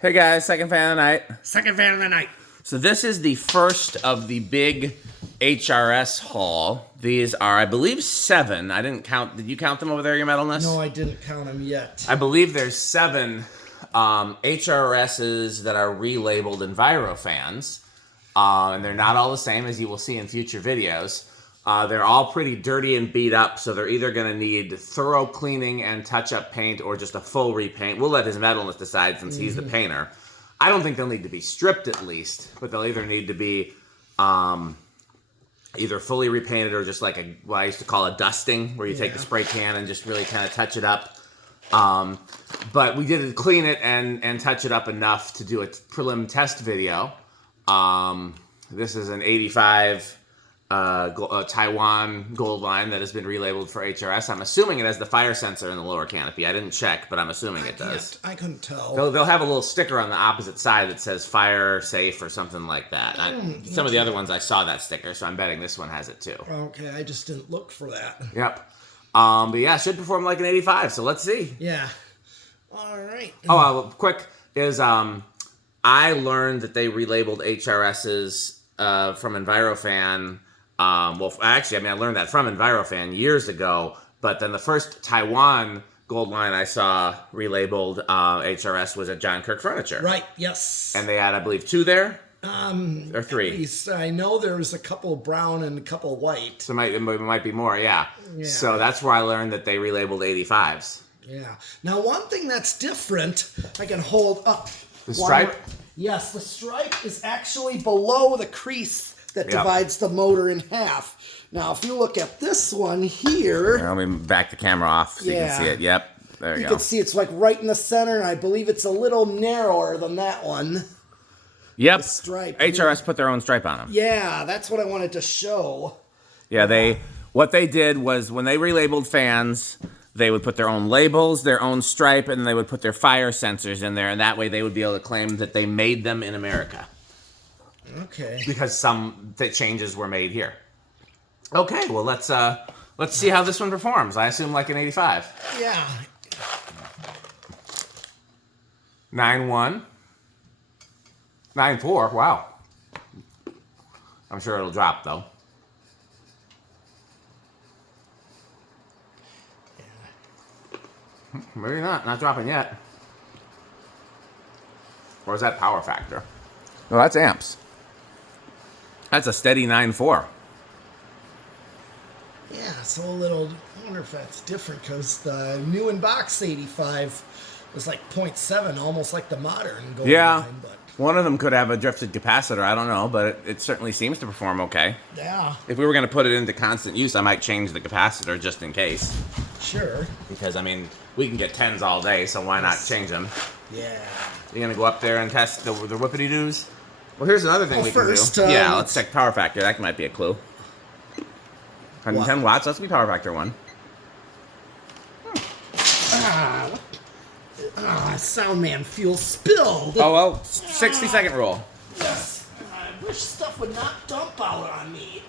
Hey guys, second fan of the night. Second fan of the night. So this is the first of the big HRS haul. These are, I believe, 7. I didn't count. Did you count them over there, your metalness? No, I didn't count them yet. I believe there's 7 HRSs that are relabeled EnviroFans. And they're not all the same, as you will see in future videos. They're all pretty dirty and beat up, so they're either going to need thorough cleaning and touch-up paint or just a full repaint. We'll let his metalness decide since he's the painter. I don't think they'll need to be stripped at least, but they'll either need to be either fully repainted or just like what I used to call a dusting, where you take the spray can and just really kind of touch it up. But we did clean it and touch it up enough to do a prelim test video. This is an 85 Taiwan gold line that has been relabeled for HRS. I'm assuming it has the fire sensor in the lower canopy. I didn't check, but I'm assuming it does. I couldn't tell. They'll have a little sticker on the opposite side that says fire safe or something like that. Some of the other ones I saw that sticker, so I'm betting this one has it too. Okay, I just didn't look for that. Yep. But yeah, it should perform like an 85, so let's see. Yeah. All right. Oh, quick is I learned that they relabeled HRSs from EnviroFan. Well, actually, I learned that from EnviroFan years ago, but then the first Taiwan gold line I saw relabeled HRS was at John Kirk Furniture. Right, yes. And they had, I believe, 2 there? Or 3? At least I know there was a couple brown and a couple white. So it might be more, yeah. So that's where I learned that they relabeled 85s. Yeah. Now, one thing that's different, I can hold up. The stripe? Yes, the stripe is actually below the crease that divides the motor in half. Now, if you look at this one here... Let me back the camera off so you can see it. Yep, there you go. You can see it's like right in the center, and I believe it's a little narrower than that one. Yep, the stripe. HRS put their own stripe on them. Yeah, that's what I wanted to show. Yeah, what they did was when they relabeled fans, they would put their own labels, their own stripe, and they would put their fire sensors in there, and that way they would be able to claim that they made them in America. Okay. Because some changes were made here. Okay, well let's see how this one performs. I assume like an 85. Yeah. 9.1. 9.4. Wow. I'm sure it'll drop though. Maybe not. Not dropping yet. Or is that power factor? No, that's amps. That's a steady 9.4. Yeah, so a little, I wonder if that's different, because the new in-box 85 was like 0.7, almost like the modern gold line. But one of them could have a drifted capacitor, I don't know, but it certainly seems to perform okay. Yeah. If we were going to put it into constant use, I might change the capacitor just in case. Sure. Because, we can get 10s all day, so why not change them? Yeah. You going to go up there and test the whippity-doos? Well, here's another thing we can first, do. Yeah, let's check power factor. That might be a clue. 110 watts. Let's be power factor 1. Sound man fuel spilled. Oh, well, 60-second rule. Yes. I wish stuff would not dump out on me.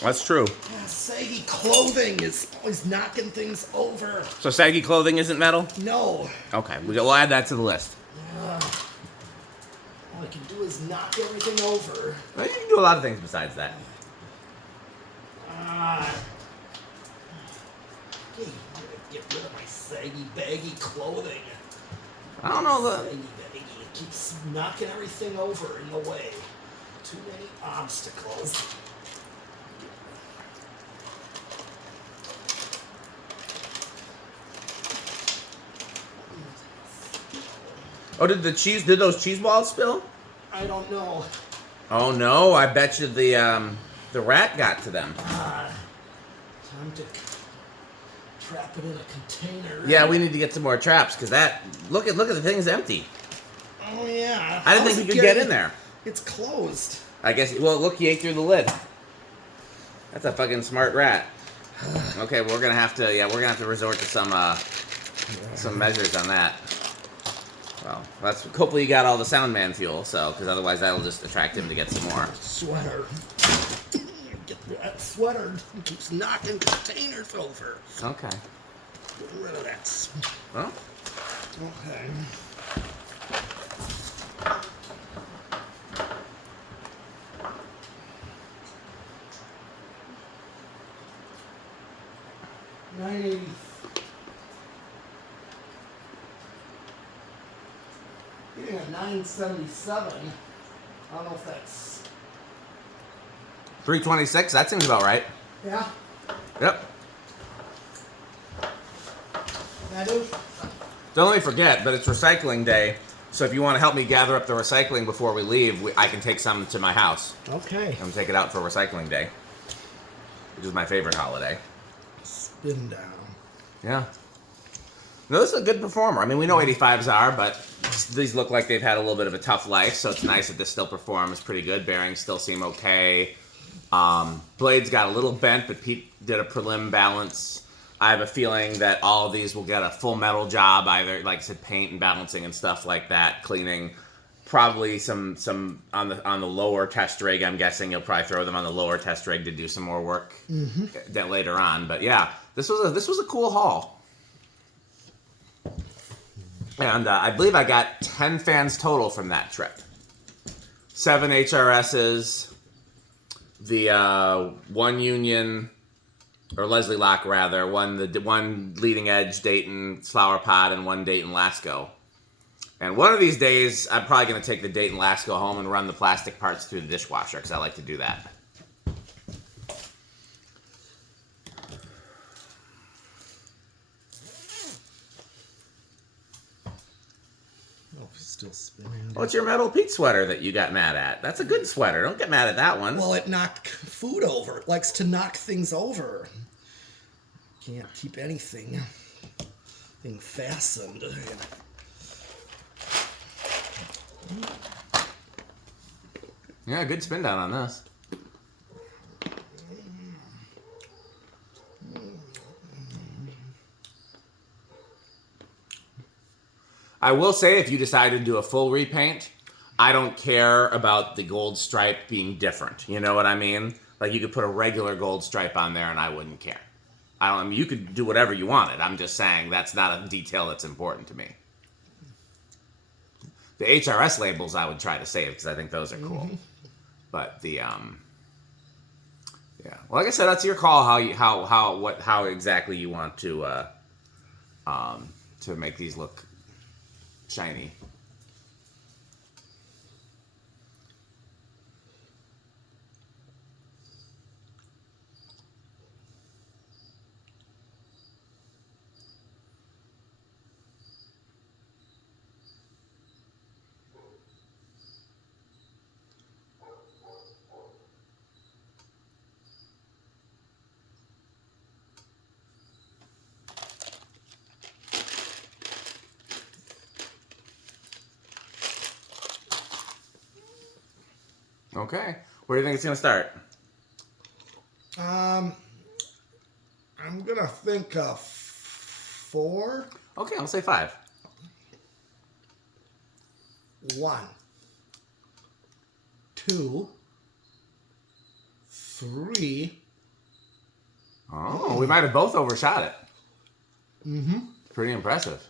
That's true. Yeah, saggy clothing is always knocking things over. So saggy clothing isn't metal? No. Okay, we'll add that to the list. All I can do is knock everything over. Well, you can do a lot of things besides that. Hey, I'm gonna get rid of my saggy, baggy clothing. I don't know. Saggy, baggy. It keeps knocking everything over in the way. Too many obstacles. Oh, did those cheese balls spill? I don't know. Oh no, I bet you the rat got to them. Time to trap it in a container. Yeah, we need to get some more traps, because look at the thing's empty. Oh yeah. I didn't think you could get in there. It's closed. I guess, well, look, he ate through the lid. That's a fucking smart rat. Okay, we're gonna have to resort to some measures on that. Well, hopefully you got all the sound man fuel, because otherwise that'll just attract him to get some more. Sweater. Get that sweater. It keeps knocking containers over. Okay. Get rid of that. Well. Okay. Yeah, 977. I don't know if that's... 326, that seems about right. Yeah, Yep. that is. Don't let me forget, but it's recycling day. So if you want to help me gather up the recycling before we leave, I can take some to my house Okay. and take it out for recycling day, which is my favorite holiday. Spin down. Yeah. No, this is a good performer. I mean, we know 85s are, but these look like they've had a little bit of a tough life, so it's nice that this still performs pretty good. Bearings still seem okay. Blade's got a little bent, but Pete did a prelim balance. I have a feeling that all of these will get a full metal job, either, like I said, paint and balancing and stuff like that, cleaning. Probably some on the lower test rig. I'm guessing you'll probably throw them on the lower test rig to do some more work that later on. But yeah, this was a cool haul. And I believe I got 10 fans total from that trip. 7 HRSs, the one Union, or Leslie Lock rather, one leading edge Dayton Flower Pot, and one Dayton Lasco. And one of these days, I'm probably going to take the Dayton Lasco home and run the plastic parts through the dishwasher, because I like to do that. Oh, it's still spinning. What's your Metal Pete sweater that you got mad at? That's a good sweater. Don't get mad at that one. Well, it knocked food over. It likes to knock things over. Can't keep anything fastened. Yeah, good spin down on this. I will say, if you decide to do a full repaint, I don't care about the gold stripe being different. You know what I mean? Like, you could put a regular gold stripe on there and I wouldn't care. I mean, you could do whatever you wanted. I'm just saying that's not a detail that's important to me. The HRS labels I would try to save because I think those are cool. But the yeah, well, like I said, that's your call. How exactly you want to make these look shiny. Okay. Where do you think it's going to start? I'm gonna think 4. Okay, I'll say 5. 1, 2, 3. Oh, we might have both overshot it. Pretty impressive.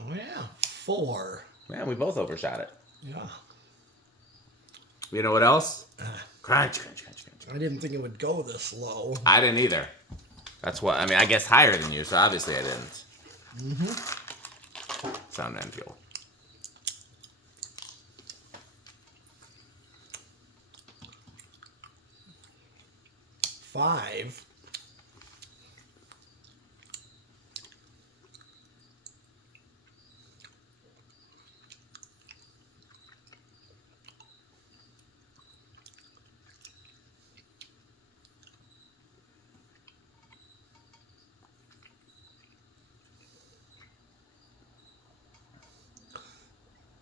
Oh yeah, 4. Yeah, we both overshot it. Yeah. You know what else? Crunch, crunch, crunch, crunch. I didn't think it would go this low. I didn't either. That's what, I mean, I guess higher than you, so obviously I didn't. Sound and fuel. Five.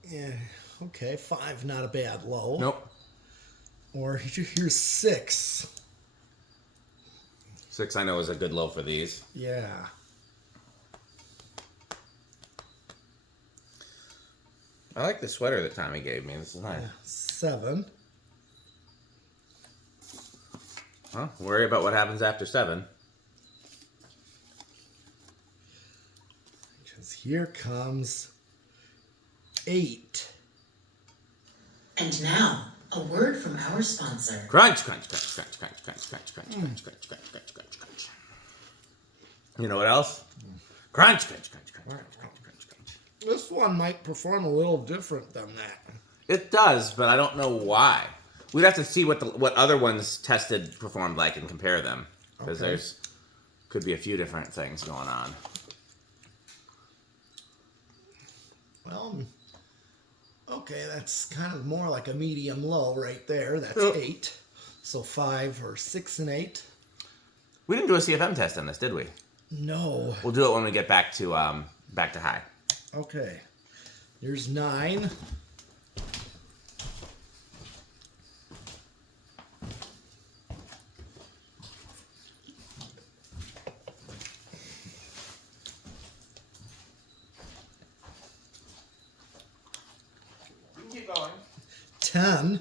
Yeah, okay, 5, not a bad low. Nope. Or here's 6. 6 I know is a good low for these. Yeah. I like the sweater that Tommy gave me. This is nice. 7. Huh? Worry about what happens after 7. Because here comes 8. And now, a word from our sponsor. Crunch, crunch, crunch, crunch, crunch, crunch, crunch, crunch, crunch, crunch, crunch, crunch, crunch, crunch. You know what else? Crunch, crunch, crunch, crunch, crunch, crunch, crunch, crunch. This one might perform a little different than that. It does, but I don't know why. We'd have to see what other ones tested performed like and compare them, because there's could be a few different things going on. Well, okay, that's kind of more like a medium low right there. That's 8. So 5 or 6 and 8. We didn't do a CFM test on this, did we? No. We'll do it when we get back to high. Okay. Here's 9. Keep going. 10.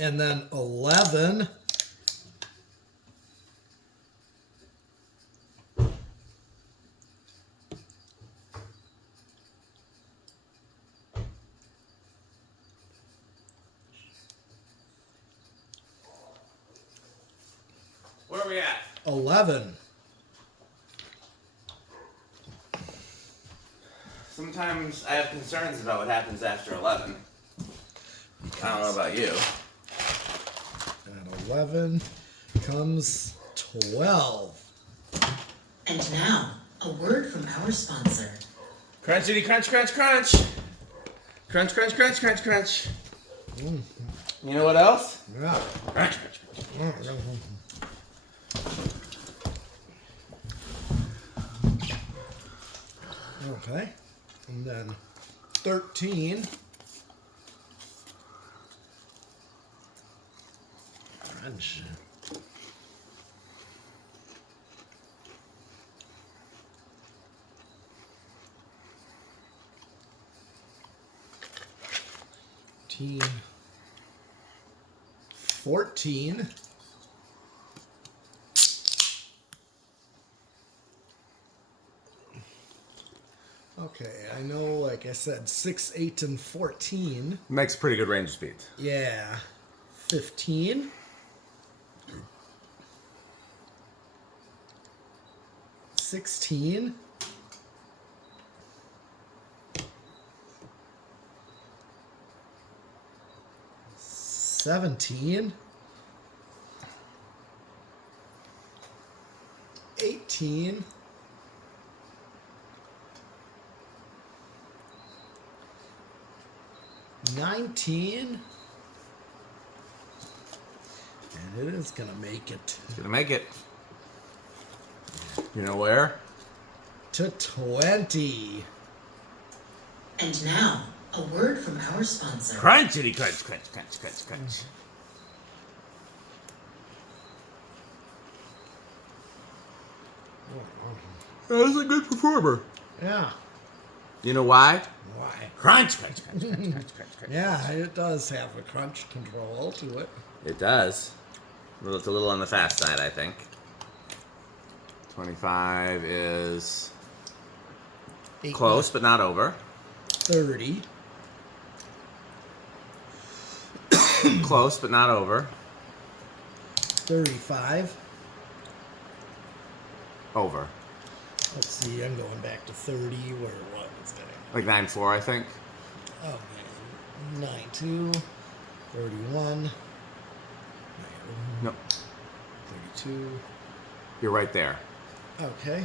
And then 11. Where are we at? 11. Sometimes I have concerns about what happens after 11. I don't know about you. And 11 comes 12. And now, a word from our sponsor. Crunchity crunch crunch crunch. Crunch crunch crunch crunch crunch. You know what else? Yeah. Crunch crunch crunch. Okay. And then 13. Crunch. Teen. 14. Okay, I know, like I said, 6, 8, and 14. Makes pretty good range of speed. Yeah. 15. 16. 17. 18. 19. And it is going to make it. It's gonna make it. You know where? To 20. And now, a word from our sponsor. Crunchity crunch crunch crunch crunch crunch. That's a good performer. Yeah. You know why? Why? Crunch crunch crunch crunch crunch crunch crunch. Yeah, it does have a crunch control to it. It does. Well, it's a little on the fast side, I think. 25 is 8, close, but not over. 30. Close, but not over. 35. Over. Let's see, I'm going back to 30. Where what is that? Like 9.4, I think. Oh, man. 9.2. 31. No, 32. you're right there. Okay.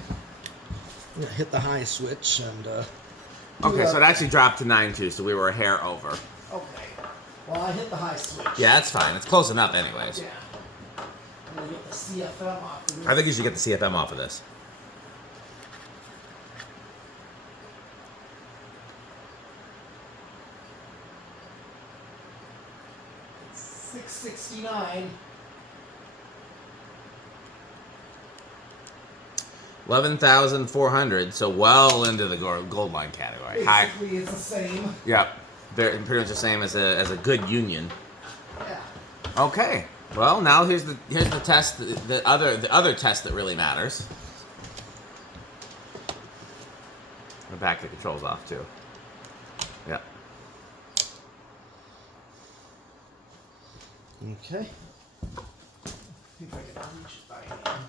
I'm gonna hit the high switch and Okay, so it actually dropped to 9.2, so we were a hair over. okay. Well, I hit the high switch. Yeah, that's fine. It's close enough anyways. Yeah. I'm gonna get the CFM off of this. I think you should get the CFM off of this. It's 669. 11,400. So well into the gold line category. High. Basically, it's the same. Yep. They're pretty much the same as a good union. Yeah. Okay. Well, now here's the test. The other test that really matters. I'll back the controls off too. Yep. Okay. See if I can reach it by hand.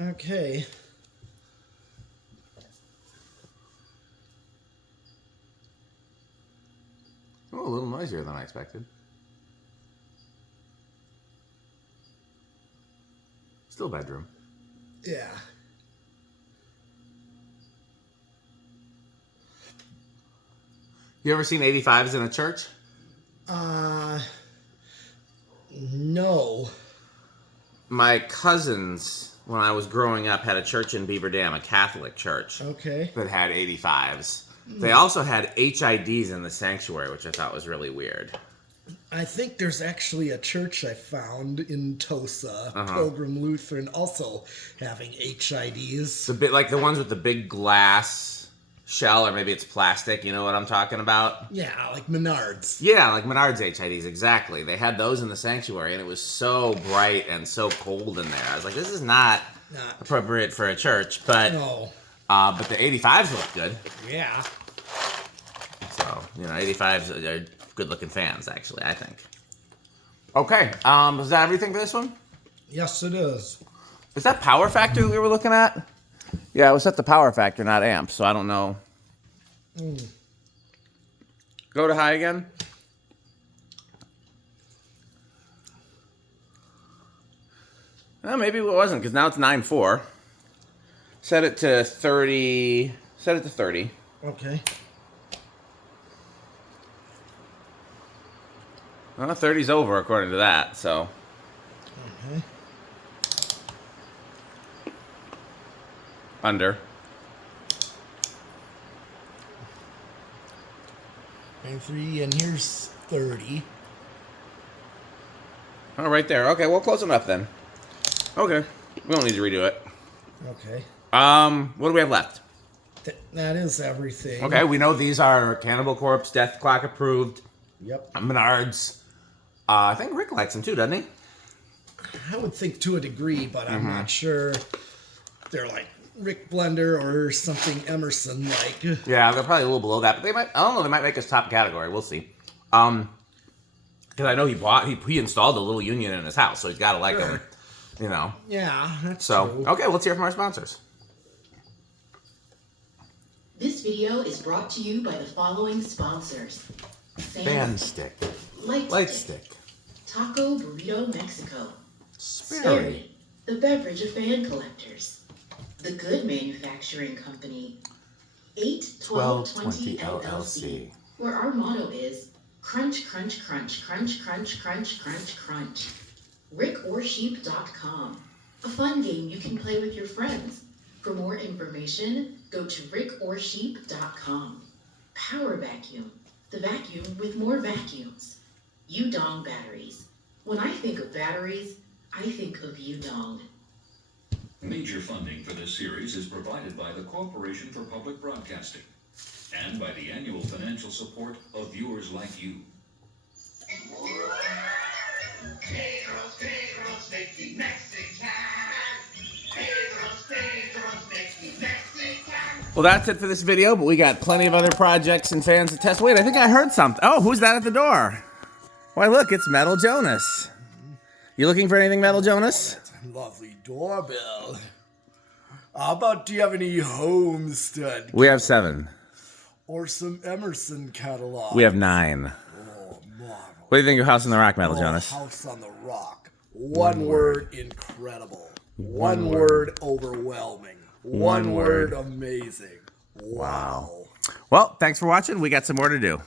Okay. Oh, a little noisier than I expected. Still bedroom. Yeah. You ever seen 85s in a church? No. My cousins, when I was growing up, had a church in Beaver Dam, a Catholic church. Okay. That had 85s. They also had HIDs in the sanctuary, which I thought was really weird. I think there's actually a church I found in Tosa, Pilgrim Lutheran, also having HIDs. The bit like the ones with the big glass shell, or maybe it's plastic. You know what I'm talking about? Yeah, like Menards. Yeah, like Menards HIDs, exactly. They had those in the sanctuary, and it was so bright and so cold in there. I was like, this is not appropriate for a church, but No. but the 85s look good. Yeah. So, 85s are good-looking fans, actually, I think. Okay, is that everything for this one? Yes, it is. Is that power factor we were looking at? Yeah, it was set the power factor, not amp, so I don't know. Go to high again. Well, maybe it wasn't, because now it's 9.4. Set it to 30. Set it to 30. Okay. Well, 30's over according to that, so. Okay. Under. And 3, and here's 30. Oh, right there. Okay, well, close enough then. Okay. We don't need to redo it. Okay. What do we have left? That is everything. Okay, we know these are Cannibal Corpse, Death Clock approved. Yep. Menards. I think Rick likes them too, doesn't he? I would think to a degree, but I'm not sure. They're like Rick Blender or something Emerson like. Yeah, they're probably a little below that, but they might. I don't know. They might make us top category. We'll see. Because I know he installed a little union in his house, so he's got to like them. Yeah, that's So true. okay, let's hear from our sponsors. This video is brought to you by the following sponsors. Fan stick. Light stick. Taco Burrito Mexico. Sperry. The beverage of fan collectors. The Good Manufacturing Company. 81220 LLC. Where our motto is crunch, crunch, crunch, crunch, crunch, crunch, crunch, crunch. RickOrSheep.com. A fun game you can play with your friends. For more information, go to RickOrSheep.com. Power Vacuum. The vacuum with more vacuums. Udong batteries. When I think of batteries, I think of Udong. Major funding for this series is provided by the Corporation for Public Broadcasting and by the annual financial support of viewers like you. Well, that's it for this video, but we got plenty of other projects and fans to test. Wait, I think I heard something. Oh, who's that at the door? Why, look, it's Metal Jonas. You looking for anything, Metal Jonas? That's a lovely doorbell. How about, do you have any Homestead We have 7. or some Emerson catalog? We have 9. Oh, marvel. What do you think of House on the Rock, Metal Jonas? House on the Rock. One word, incredible. One word, overwhelming. One word, amazing. Wow. Well, thanks for watching. We got some more to do.